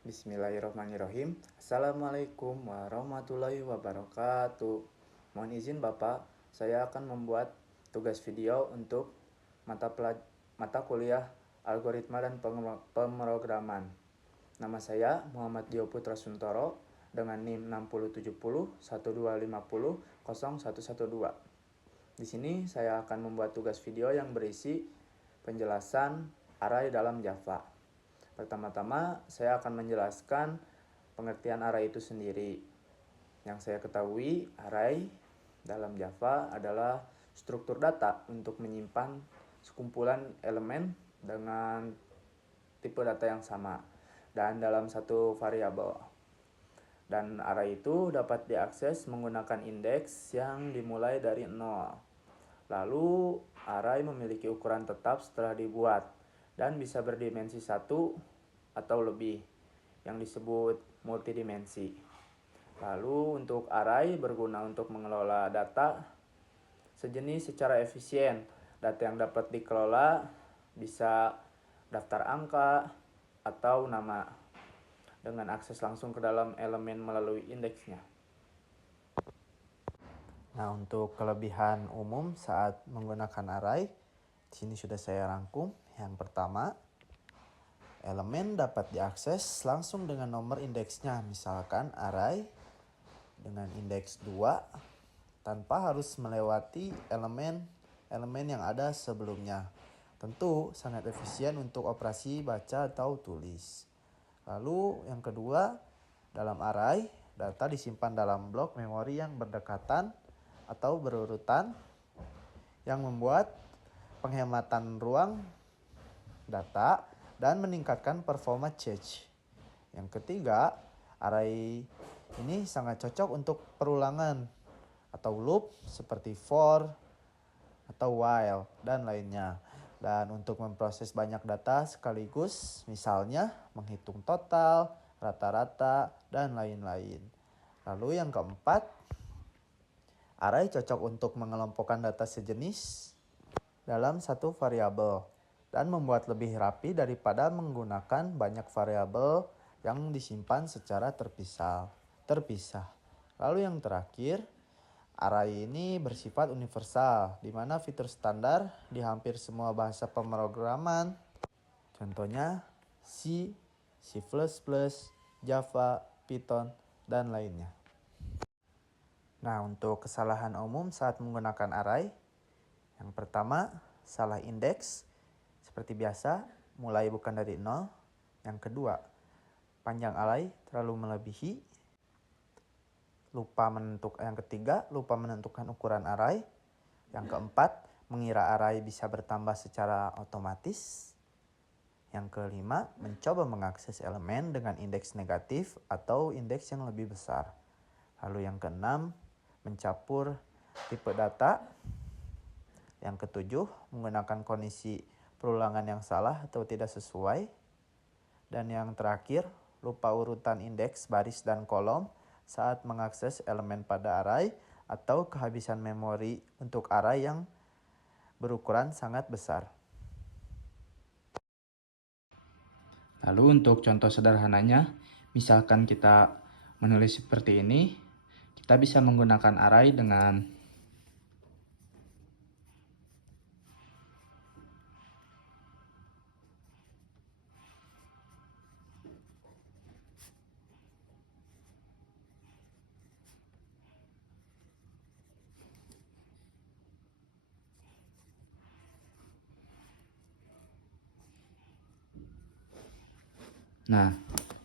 Bismillahirrahmanirrahim. Assalamualaikum warahmatullahi wabarakatuh. Mohon izin Bapak, saya akan membuat tugas video untuk mata kuliah algoritma dan pemrograman. Nama saya Muhammad Dio Putra Suntoro dengan NIM 6070 1250 0112. Di sini saya akan membuat tugas video yang berisi penjelasan array dalam Java. Pertama-tama, saya akan menjelaskan pengertian array itu sendiri. Yang saya ketahui, array dalam Java adalah struktur data untuk menyimpan sekumpulan elemen dengan tipe data yang sama dan dalam satu variabel. Dan array itu dapat diakses menggunakan indeks yang dimulai dari 0. Lalu, array memiliki ukuran tetap setelah dibuat dan bisa berdimensi 1 atau lebih, yang disebut multidimensi. Lalu untuk array berguna untuk mengelola data sejenis secara efisien. Data yang dapat dikelola bisa daftar angka atau nama dengan akses langsung ke dalam elemen melalui indeksnya. Nah, untuk kelebihan umum saat menggunakan array, di sini sudah saya rangkum. Yang pertama, elemen dapat diakses langsung dengan nomor indeksnya, misalkan array dengan indeks 2 tanpa harus melewati elemen yang ada sebelumnya. Tentu sangat efisien untuk operasi baca atau tulis. Lalu yang kedua, dalam array data disimpan dalam blok memori yang berdekatan atau berurutan yang membuat penghematan ruang data dan meningkatkan performa cache. Yang ketiga, array ini sangat cocok untuk perulangan atau loop seperti for atau while dan lainnya. Dan untuk memproses banyak data sekaligus, misalnya menghitung total, rata-rata, dan lain-lain. Lalu yang keempat, array cocok untuk mengelompokkan data sejenis dalam satu variabel dan membuat lebih rapi daripada menggunakan banyak variabel yang disimpan secara terpisah. Lalu yang terakhir, array ini bersifat universal, di mana fitur standar di hampir semua bahasa pemrograman, contohnya C, C++, Java, Python, dan lainnya. Nah, untuk kesalahan umum saat menggunakan array, yang pertama, salah indeks. Seperti biasa, mulai bukan dari 0. Yang kedua, panjang array terlalu melebihi. Yang ketiga, lupa menentukan ukuran array. Yang keempat, mengira array bisa bertambah secara otomatis. Yang kelima, mencoba mengakses elemen dengan indeks negatif atau indeks yang lebih besar. Lalu yang keenam, mencampur tipe data. Yang ketujuh, menggunakan kondisi perulangan yang salah atau tidak sesuai. Dan yang terakhir, lupa urutan indeks baris dan kolom saat mengakses elemen pada array atau kehabisan memori untuk array yang berukuran sangat besar. Lalu untuk contoh sederhananya, misalkan kita menulis seperti ini, kita bisa menggunakan array dengan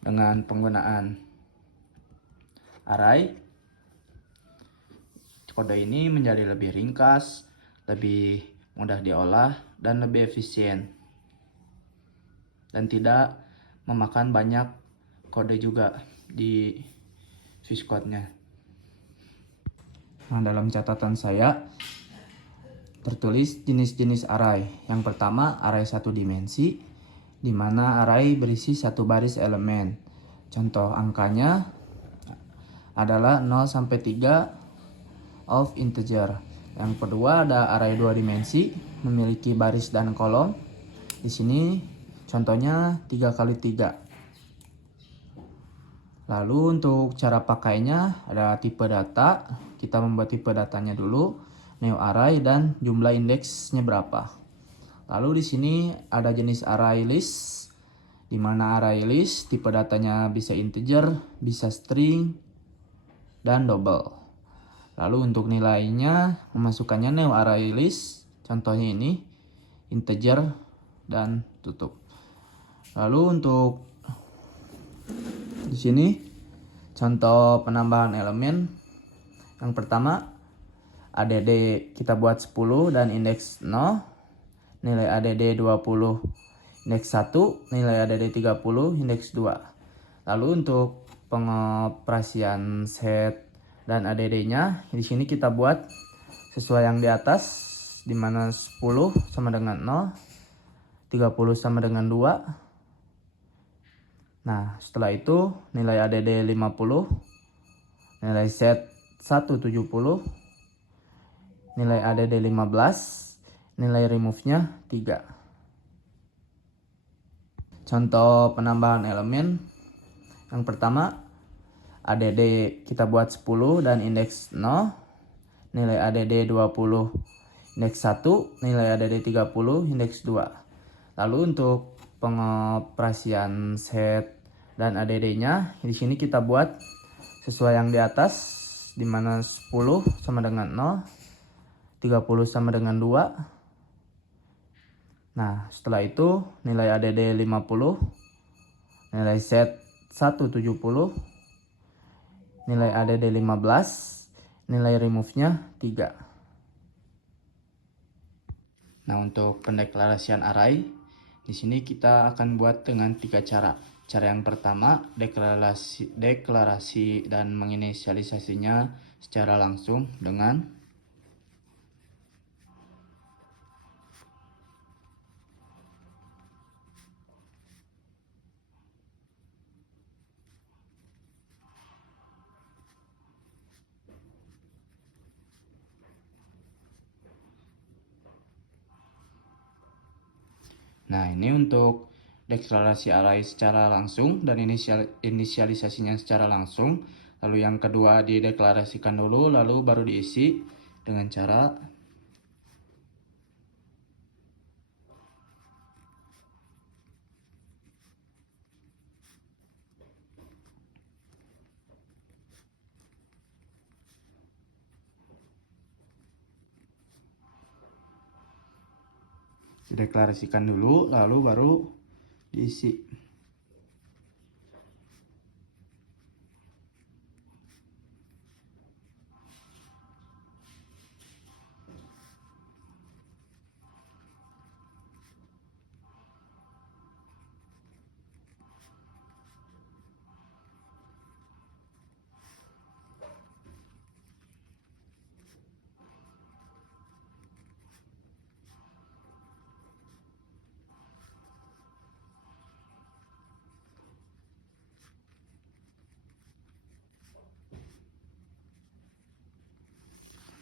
dengan penggunaan array, kode ini menjadi lebih ringkas, lebih mudah diolah, dan lebih efisien. Dan tidak memakan banyak kode juga di source code-nya. Nah, dalam catatan saya tertulis jenis-jenis array. Yang pertama, array satu dimensi, di mana array berisi satu baris elemen. Contoh angkanya adalah 0 sampai 3 of integer. Yang kedua ada array dua dimensi, memiliki baris dan kolom. Di sini contohnya 3 kali 3. Lalu untuk cara pakainya ada tipe data. Kita membuat tipe datanya dulu, neo array dan jumlah indeksnya berapa. Lalu di sini ada jenis array list, di mana array list tipe datanya bisa integer, bisa string, dan double. Lalu untuk nilainya memasukkannya neo array list, contohnya ini integer dan tutup. Lalu untuk di sini contoh penambahan elemen. Yang pertama ADD kita buat 10 dan indeks 0, nilai ADD 20, indeks 1, nilai ADD 30, indeks 2. Lalu untuk pengoperasian set dan ADD-nya di sini kita buat sesuai yang di atas, di mana 10 sama dengan 0, 30 sama dengan 2. Nah, setelah itu nilai ADD 50, nilai set 170, nilai ADD 15, nilai remove-nya 3. Contoh penambahan elemen. Yang pertama ADD kita buat 10 dan indeks 0, nilai ADD 20, indeks 1, nilai ADD 30, indeks 2. Lalu untuk pengoperasian set dan ADD-nya di sini kita buat sesuai yang di atas, di mana 10 sama dengan 0, 30 sama dengan 2. Nah, setelah itu nilai ADD 50, nilai set 170, nilai ADD 15, nilai remove-nya 3. Nah, untuk pendeklarasian array, di sini kita akan buat dengan 3 cara. Cara yang pertama, deklarasi dan menginisialisasinya secara langsung dengan Nah, ini untuk deklarasi array secara langsung dan inisialisasinya secara langsung. Lalu yang kedua dideklarasikan dulu, lalu baru diisi dengan cara dideklarasikan dulu, lalu baru diisi.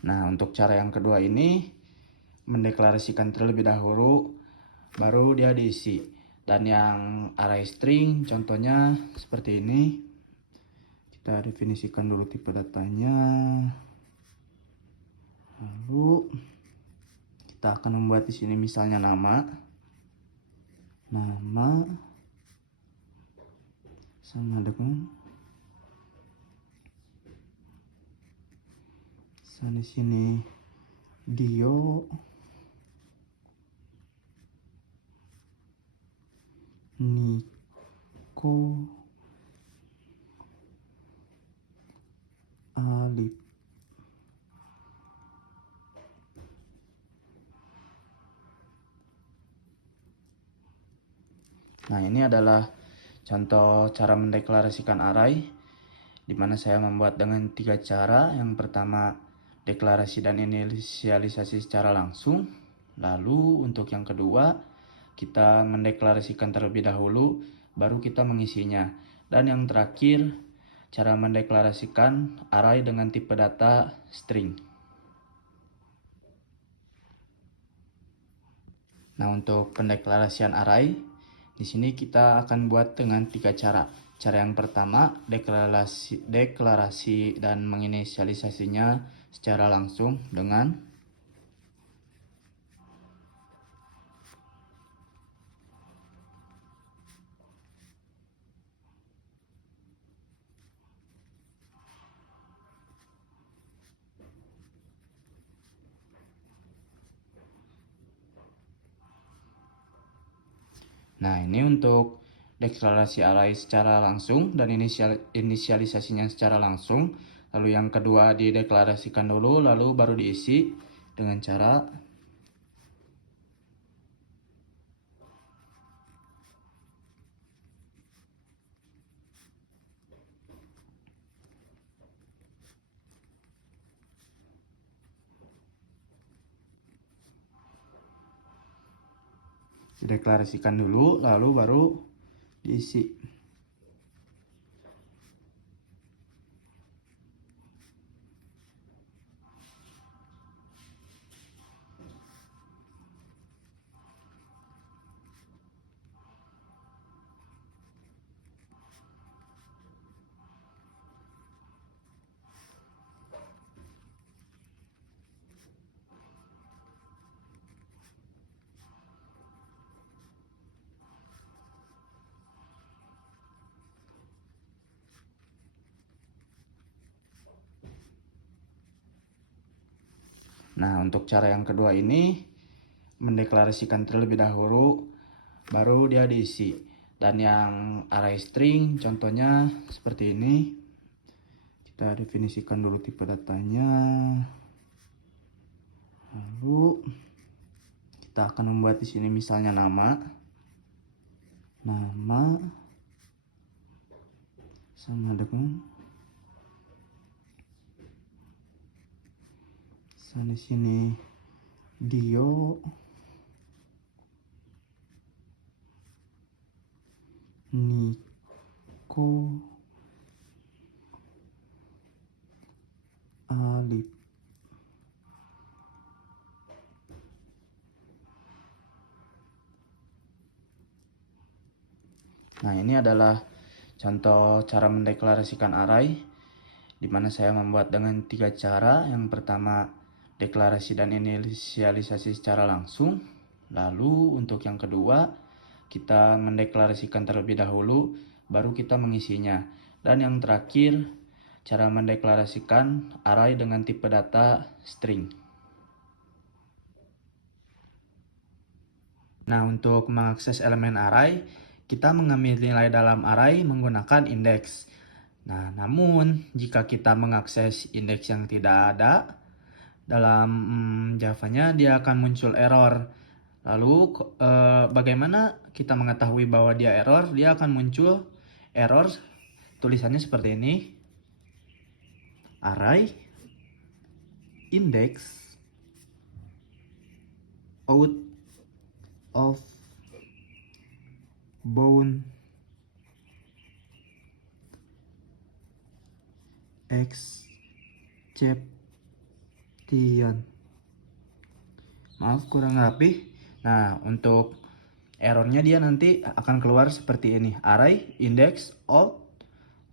Nah, untuk cara yang kedua ini mendeklarasikan terlebih dahulu, baru dia diisi. Dan yang array string contohnya seperti ini. Kita definisikan dulu tipe datanya. Lalu kita akan membuat di sini misalnya nama sama dengan di sini Dio, Niko, Alif. Nah, ini adalah contoh cara mendeklarasikan array, di mana saya membuat dengan 3 cara. Yang pertama, deklarasi dan inisialisasi secara langsung. Lalu untuk yang kedua, kita mendeklarasikan terlebih dahulu, baru kita mengisinya. Dan yang terakhir, cara mendeklarasikan array dengan tipe data string. Nah, untuk pendeklarasian array, di sini kita akan buat dengan 3 cara. Cara yang pertama, deklarasi dan menginisialisasinya secara langsung dengan Nah, ini untuk deklarasi array secara langsung dan inisialisasinya secara langsung. Lalu yang kedua dideklarasikan dulu, lalu baru diisi dengan cara dideklarasikan dulu, lalu baru diisi. Nah, untuk cara yang kedua ini mendeklarasikan terlebih dahulu, baru dia diisi. Dan yang array string contohnya seperti ini. Kita definisikan dulu tipe datanya. Lalu kita akan membuat di sini misalnya nama sama dengan di sini Dio Niko Alif. Nah, ini adalah contoh cara mendeklarasikan array, di mana saya membuat dengan 3 cara. Yang pertama, deklarasi dan inisialisasi secara langsung. Lalu untuk yang kedua, kita mendeklarasikan terlebih dahulu, baru kita mengisinya. Dan yang terakhir, cara mendeklarasikan array dengan tipe data string. Nah, untuk mengakses elemen array, kita mengambil nilai dalam array menggunakan indeks. Nah, namun jika kita mengakses indeks yang tidak ada, dalam Java-nya dia akan muncul error. Lalu bagaimana kita mengetahui bahwa dia error? Dia akan muncul error, tulisannya seperti ini. Array index out of bound exception. Maaf kurang rapi. Nah, untuk errornya dia nanti akan keluar seperti ini. Array index out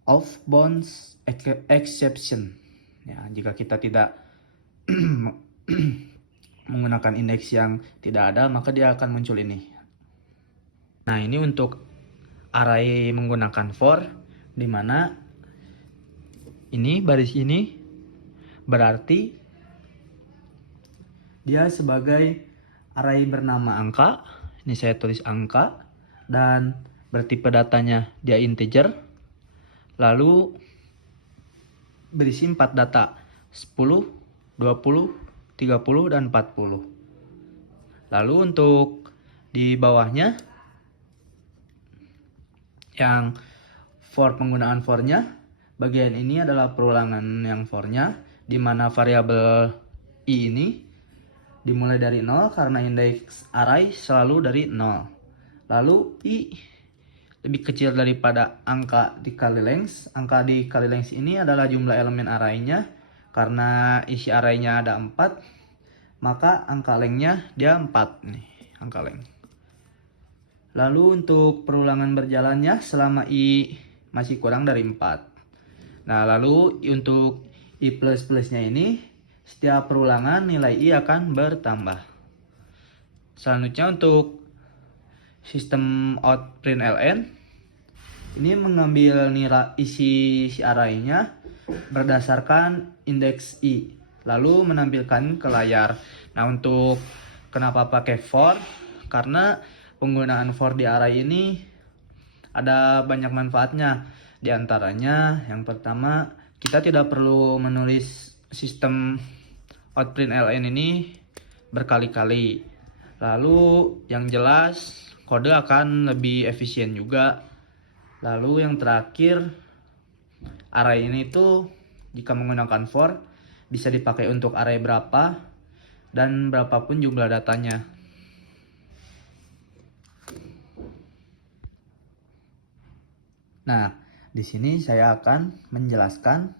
of bounds exception. Ya, jika kita tidak menggunakan indeks yang tidak ada, maka dia akan muncul ini. Nah, ini untuk array menggunakan for, di mana ini baris ini berarti dia sebagai array bernama angka. Ini saya tulis angka dan bertipe datanya dia integer. Lalu berisi 4 data, 10, 20, 30 dan 40. Lalu untuk di bawahnya yang for, penggunaan for-nya, bagian ini adalah perulangan yang for-nya, di mana variabel i ini dimulai dari 0 karena indeks array selalu dari 0. Lalu i lebih kecil daripada angka dikali length. Angka dikali length ini adalah jumlah elemen array-nya. Karena isi array-nya ada 4, maka angka length-nya dia 4 nih, angka length. Lalu untuk perulangan berjalannya selama i masih kurang dari 4. Nah, lalu untuk I plus-plusnya ini, setiap perulangan nilai I akan bertambah. Selanjutnya untuk sistem outprintln, ini mengambil nilai isi si arraynya berdasarkan indeks I, lalu menampilkan ke layar. Nah, untuk kenapa pakai for? Karena penggunaan for di array ini ada banyak manfaatnya. Di antaranya, yang pertama, kita tidak perlu menulis sistem outprintln ini berkali-kali. Lalu yang jelas, kode akan lebih efisien juga. Lalu yang terakhir, array ini tuh jika menggunakan for bisa dipakai untuk array berapa dan berapapun jumlah datanya. Nah, di sini saya akan menjelaskan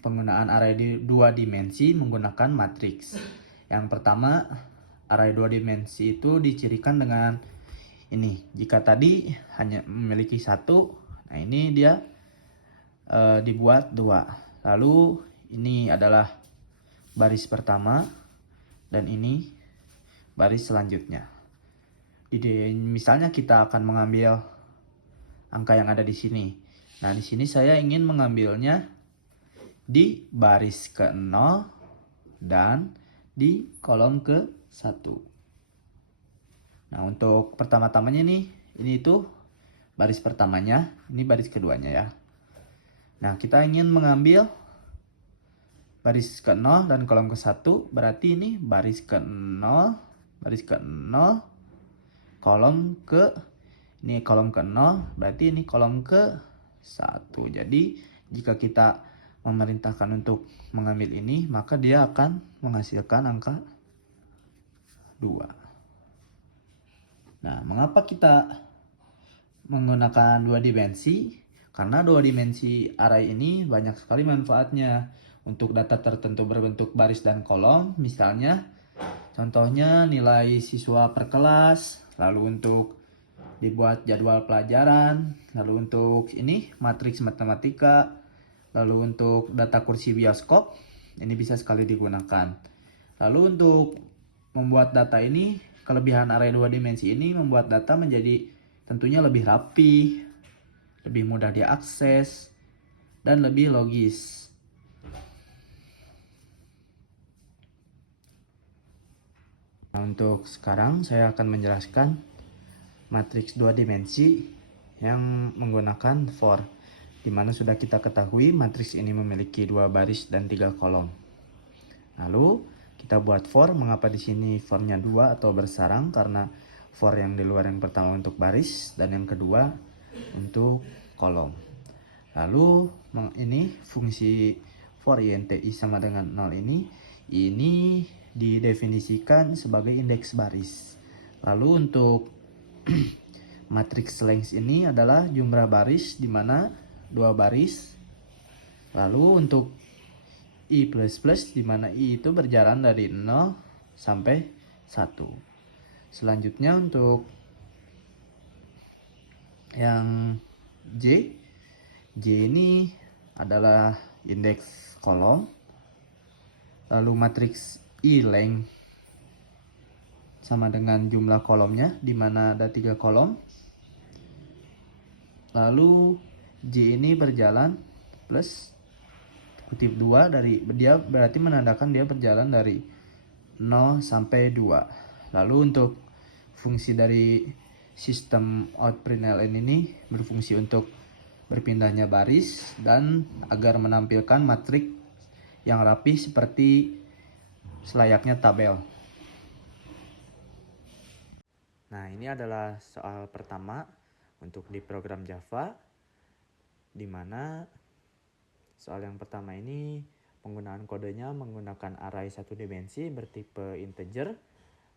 penggunaan array di 2 dimensi menggunakan matriks. Yang pertama, array 2 dimensi itu dicirikan dengan ini. Jika tadi hanya memiliki 1, nah ini dia dibuat 2. Lalu ini adalah baris pertama dan ini baris selanjutnya. Misalnya kita akan mengambil angka yang ada di sini. Nah, di sini saya ingin mengambilnya di baris ke-0 dan di kolom ke-1. Nah, untuk pertama-tamanya nih, ini itu baris pertamanya, ini baris keduanya ya. Nah, kita ingin mengambil baris ke-0 dan kolom ke-1, berarti ini baris ke-0, kolom ke-0, berarti ini kolom ke-1. Jadi, jika kita memerintahkan untuk mengambil ini, maka dia akan menghasilkan angka 2. Nah, mengapa kita menggunakan 2 dimensi? Karena 2 dimensi array ini banyak sekali manfaatnya. Untuk data tertentu berbentuk baris dan kolom, misalnya contohnya nilai siswa per kelas, lalu untuk dibuat jadwal pelajaran, lalu untuk ini matriks matematika, lalu untuk data kursi bioskop, ini bisa sekali digunakan. Lalu untuk membuat data ini, kelebihan array 2 dimensi ini membuat data menjadi tentunya lebih rapi, lebih mudah diakses, dan lebih logis. Nah, untuk sekarang saya akan menjelaskan matriks 2 dimensi yang menggunakan for, di mana sudah kita ketahui matriks ini memiliki 2 baris dan 3 kolom. Lalu kita buat for. Mengapa di sini formnya 2 atau bersarang? Karena for yang di luar yang pertama untuk baris dan yang kedua untuk kolom. Lalu ini fungsi for int i sama dengan 0 ini didefinisikan sebagai indeks baris. Lalu untuk matriks length ini adalah jumlah baris, di mana 2 baris. Lalu untuk I++, di mana I itu berjalan dari 0 sampai 1. Selanjutnya untuk yang J ini adalah indeks kolom. Lalu matriks I length sama dengan jumlah kolomnya, di mana ada 3 kolom. Lalu J ini berjalan plus kutip 2 dari dia, berarti menandakan dia berjalan dari 0 sampai 2. Lalu untuk fungsi dari sistem outprintln ini berfungsi untuk berpindahnya baris dan agar menampilkan matriks yang rapi seperti selayaknya tabel. Nah, ini adalah soal pertama untuk di program Java, di mana soal yang pertama ini penggunaan kodenya menggunakan array 1 dimensi bertipe integer,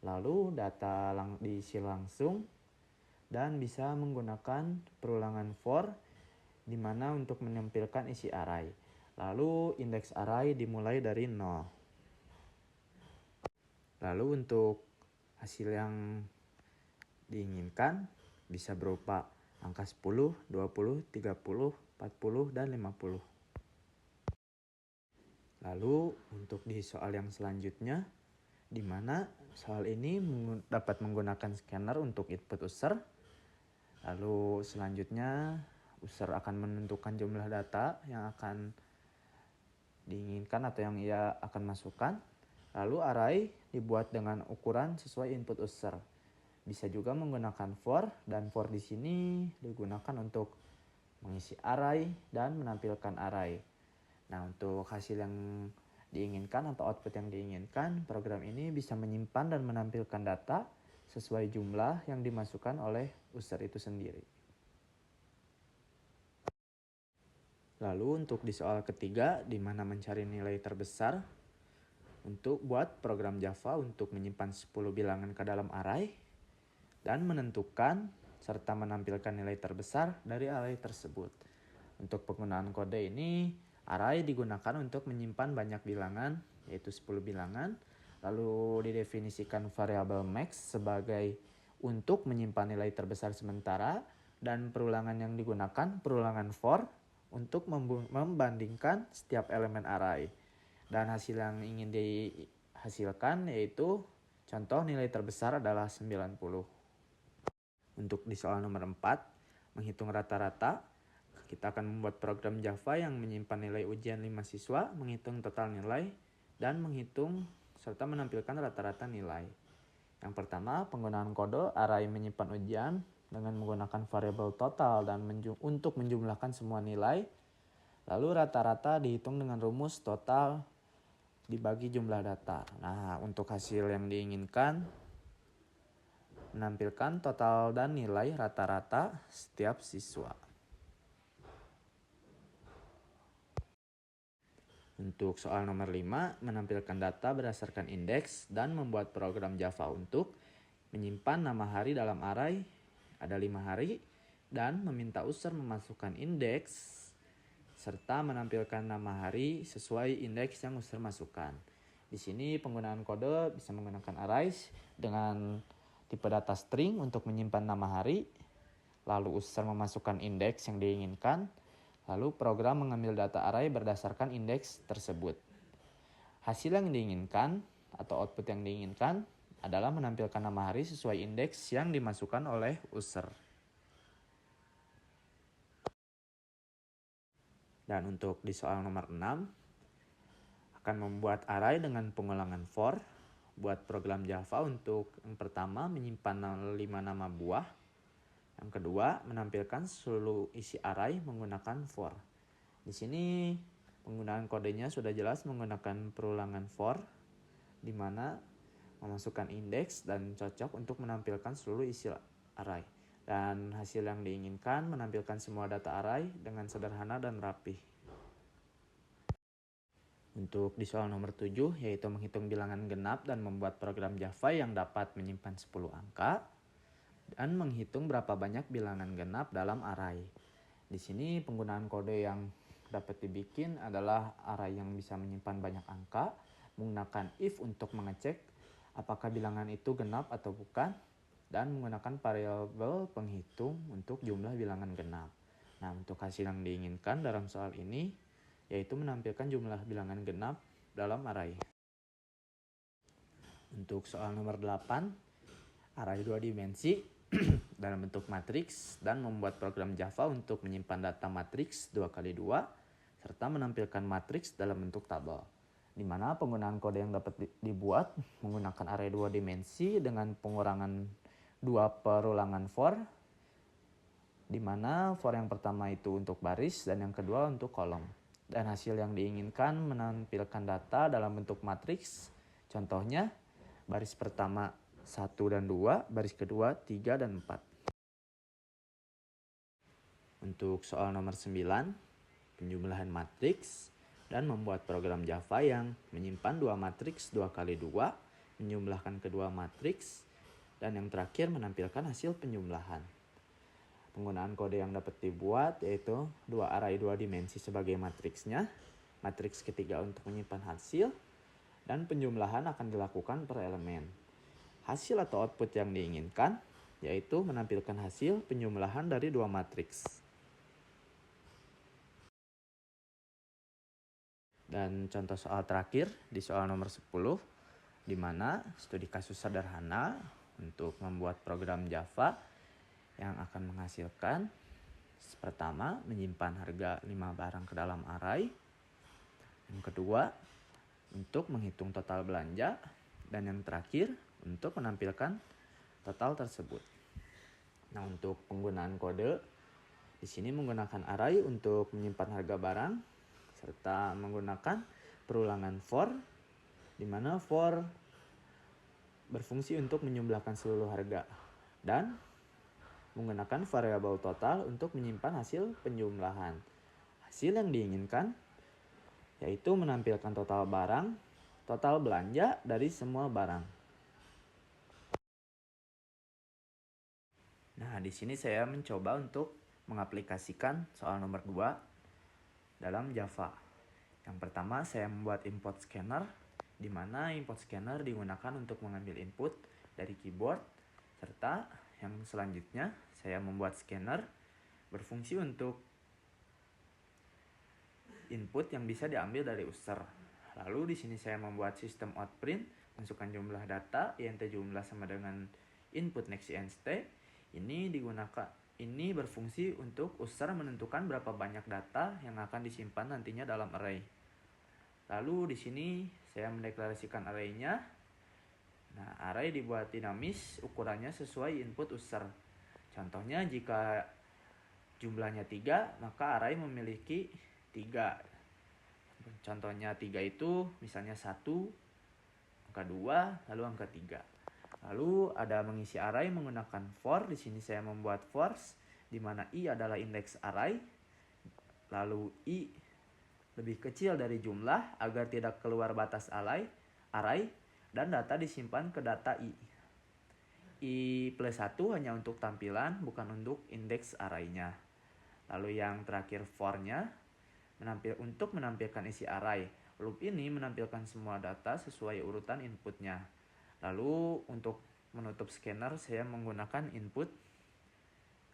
lalu data diisi langsung, dan bisa menggunakan perulangan for, di mana untuk menampilkan isi array. Lalu indeks array dimulai dari 0. Lalu untuk hasil yang diinginkan bisa berupa angka 10, 20, 30, 40, dan 50. Lalu untuk di soal yang selanjutnya, di mana soal ini dapat menggunakan scanner untuk input user. Lalu selanjutnya user akan menentukan jumlah data yang akan diinginkan atau yang ia akan masukkan. Lalu array dibuat dengan ukuran sesuai input user. Bisa juga menggunakan for, dan for di sini digunakan untuk mengisi array dan menampilkan array. Nah, untuk hasil yang diinginkan atau output yang diinginkan, program ini bisa menyimpan dan menampilkan data sesuai jumlah yang dimasukkan oleh user itu sendiri. Lalu untuk di soal ketiga, di mana mencari nilai terbesar, untuk buat program Java untuk menyimpan 10 bilangan ke dalam array dan menentukan serta menampilkan nilai terbesar dari array tersebut. Untuk penggunaan kode ini, array digunakan untuk menyimpan banyak bilangan, yaitu 10 bilangan. Lalu didefinisikan variabel max sebagai untuk menyimpan nilai terbesar sementara, dan perulangan yang digunakan perulangan for untuk membandingkan setiap elemen array. Dan hasil yang ingin dihasilkan yaitu contoh nilai terbesar adalah 90. Untuk di soal nomor 4, menghitung rata-rata, kita akan membuat program Java yang menyimpan nilai ujian 5 siswa, menghitung total nilai, dan menghitung serta menampilkan rata-rata nilai. Yang pertama, penggunaan kode array menyimpan ujian dengan menggunakan variabel total dan untuk menjumlahkan semua nilai. Lalu rata-rata dihitung dengan rumus total dibagi jumlah data. Nah, untuk hasil yang diinginkan menampilkan total dan nilai rata-rata setiap siswa. Untuk soal nomor 5, menampilkan data berdasarkan indeks dan membuat program Java untuk menyimpan nama hari dalam array, ada 5 hari, dan meminta user memasukkan indeks serta menampilkan nama hari sesuai indeks yang user masukkan. Di sini penggunaan kode bisa menggunakan arrays dengan tipe data string untuk menyimpan nama hari, lalu user memasukkan indeks yang diinginkan, lalu program mengambil data array berdasarkan indeks tersebut. Hasil yang diinginkan atau output yang diinginkan adalah menampilkan nama hari sesuai indeks yang dimasukkan oleh user. Dan untuk di soal nomor 6, akan membuat array dengan pengulangan for, buat program Java untuk yang pertama menyimpan 5 nama buah, yang kedua menampilkan seluruh isi array menggunakan for. Di sini penggunaan kodenya sudah jelas menggunakan perulangan for, di mana memasukkan indeks dan cocok untuk menampilkan seluruh isi array. Dan hasil yang diinginkan menampilkan semua data array dengan sederhana dan rapih. Untuk di soal nomor 7, yaitu menghitung bilangan genap dan membuat program Java yang dapat menyimpan 10 angka dan menghitung berapa banyak bilangan genap dalam array. Di sini penggunaan kode yang dapat dibikin adalah array yang bisa menyimpan banyak angka, menggunakan if untuk mengecek apakah bilangan itu genap atau bukan, dan menggunakan variabel penghitung untuk jumlah bilangan genap. Nah, untuk hasil yang diinginkan dalam soal ini yaitu menampilkan jumlah bilangan genap dalam array. Untuk soal nomor 8, array 2 dimensi dalam bentuk matriks dan membuat program Java untuk menyimpan data matriks 2x2 serta menampilkan matriks dalam bentuk tabel. Di mana penggunaan kode yang dapat dibuat menggunakan array 2 dimensi dengan pengurangan 2 perulangan for, di mana for yang pertama itu untuk baris dan yang kedua untuk kolom. Dan hasil yang diinginkan menampilkan data dalam bentuk matriks. Contohnya baris pertama 1 dan 2, baris kedua 3 dan 4. Untuk soal nomor 9, penjumlahan matriks dan membuat program Java yang menyimpan 2 matriks 2x2, menjumlahkan kedua matriks, dan yang terakhir menampilkan hasil penjumlahan. Penggunaan kode yang dapat dibuat yaitu 2 array 2 dimensi sebagai matriksnya, matriks ketiga untuk menyimpan hasil, dan penjumlahan akan dilakukan per elemen. Hasil atau output yang diinginkan yaitu menampilkan hasil penjumlahan dari 2 matriks. Dan contoh soal terakhir di soal nomor 10, di mana studi kasus sederhana untuk membuat program Java yang akan menghasilkan pertama, menyimpan harga 5 barang ke dalam array. Yang kedua, untuk menghitung total belanja. Dan yang terakhir, untuk menampilkan total tersebut. Nah, untuk penggunaan kode, di sini menggunakan array untuk menyimpan harga barang, serta menggunakan perulangan for, di mana for berfungsi untuk menjumlahkan seluruh harga. Dan menggunakan variabel total untuk menyimpan hasil penjumlahan. Hasil yang diinginkan yaitu menampilkan total barang, total belanja dari semua barang. Nah, di sini saya mencoba untuk mengaplikasikan soal nomor 2 dalam Java. Yang pertama, saya membuat import scanner, di mana import scanner digunakan untuk mengambil input dari keyboard, serta yang selanjutnya saya membuat scanner berfungsi untuk input yang bisa diambil dari user. Lalu di sini saya membuat sistem outprint, masukkan jumlah data, int jumlah sama dengan input next inst. Ini berfungsi untuk user menentukan berapa banyak data yang akan disimpan nantinya dalam array. Lalu di sini saya mendeklarasikan array-nya. Nah, array dibuat dinamis, ukurannya sesuai input user. Contohnya jika jumlahnya 3, maka array memiliki 3. Contohnya 3 itu misalnya 1, angka 2, lalu angka 3. Lalu ada mengisi array menggunakan for. Di sini saya membuat for, di mana i adalah indeks array. Lalu i lebih kecil dari jumlah agar tidak keluar batas array, dan data disimpan ke data i. I plus 1 hanya untuk tampilan, bukan untuk indeks array-nya. Lalu yang terakhir for-nya untuk menampilkan isi array. Loop ini menampilkan semua data sesuai urutan inputnya. Lalu untuk menutup scanner saya menggunakan input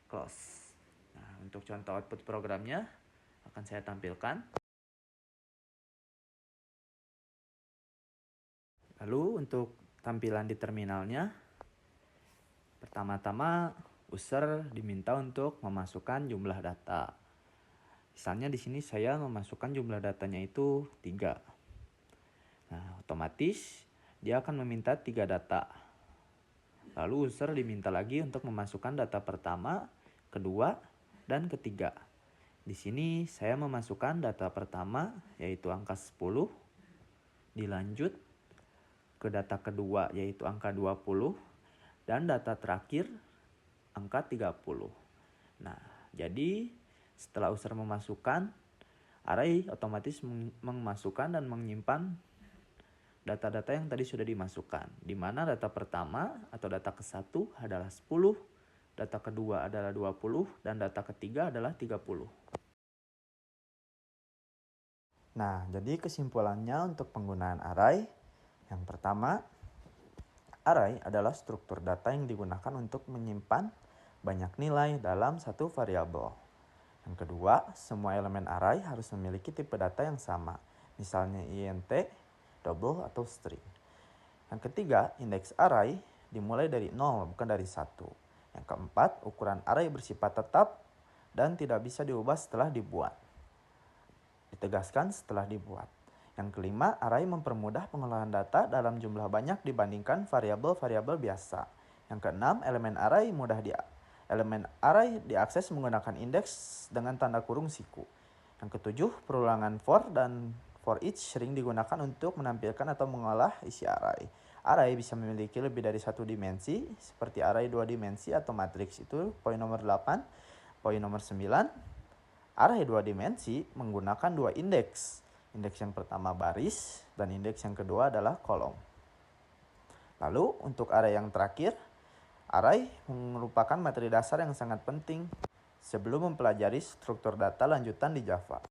close. Nah, untuk contoh output programnya akan saya tampilkan. Lalu untuk tampilan di terminalnya, pertama-tama user diminta untuk memasukkan jumlah data. Misalnya di sini saya memasukkan jumlah datanya itu 3. Nah, otomatis dia akan meminta 3 data. Lalu user diminta lagi untuk memasukkan data pertama, kedua, dan ketiga. Di sini saya memasukkan data pertama yaitu angka 10, dilanjut ke data kedua yaitu angka 20, dan data terakhir angka 30. Nah, jadi setelah user memasukkan, array otomatis memasukkan dan menyimpan data-data yang tadi sudah dimasukkan, di mana data pertama atau data ke-1 adalah 10, data kedua adalah 20, dan data ketiga adalah 30. Nah, jadi kesimpulannya untuk penggunaan array, yang pertama, array adalah struktur data yang digunakan untuk menyimpan banyak nilai dalam satu variabel. Yang kedua, semua elemen array harus memiliki tipe data yang sama, misalnya int, double, atau string. Yang ketiga, indeks array dimulai dari 0, bukan dari 1. Yang keempat, ukuran array bersifat tetap dan tidak bisa diubah setelah dibuat. Ditegaskan setelah dibuat. Yang kelima, array mempermudah pengolahan data dalam jumlah banyak dibandingkan variabel-variabel biasa. Yang keenam, elemen array diakses menggunakan indeks dengan tanda kurung siku. Yang ketujuh, perulangan for dan for each sering digunakan untuk menampilkan atau mengolah isi array. Array bisa memiliki lebih dari satu dimensi, seperti array 2 dimensi atau matriks. Itu poin nomor 8. Poin nomor 9, array 2 dimensi menggunakan 2 indeks. Indeks yang pertama baris dan indeks yang kedua adalah kolom. Lalu untuk array yang terakhir, array merupakan materi dasar yang sangat penting sebelum mempelajari struktur data lanjutan di Java.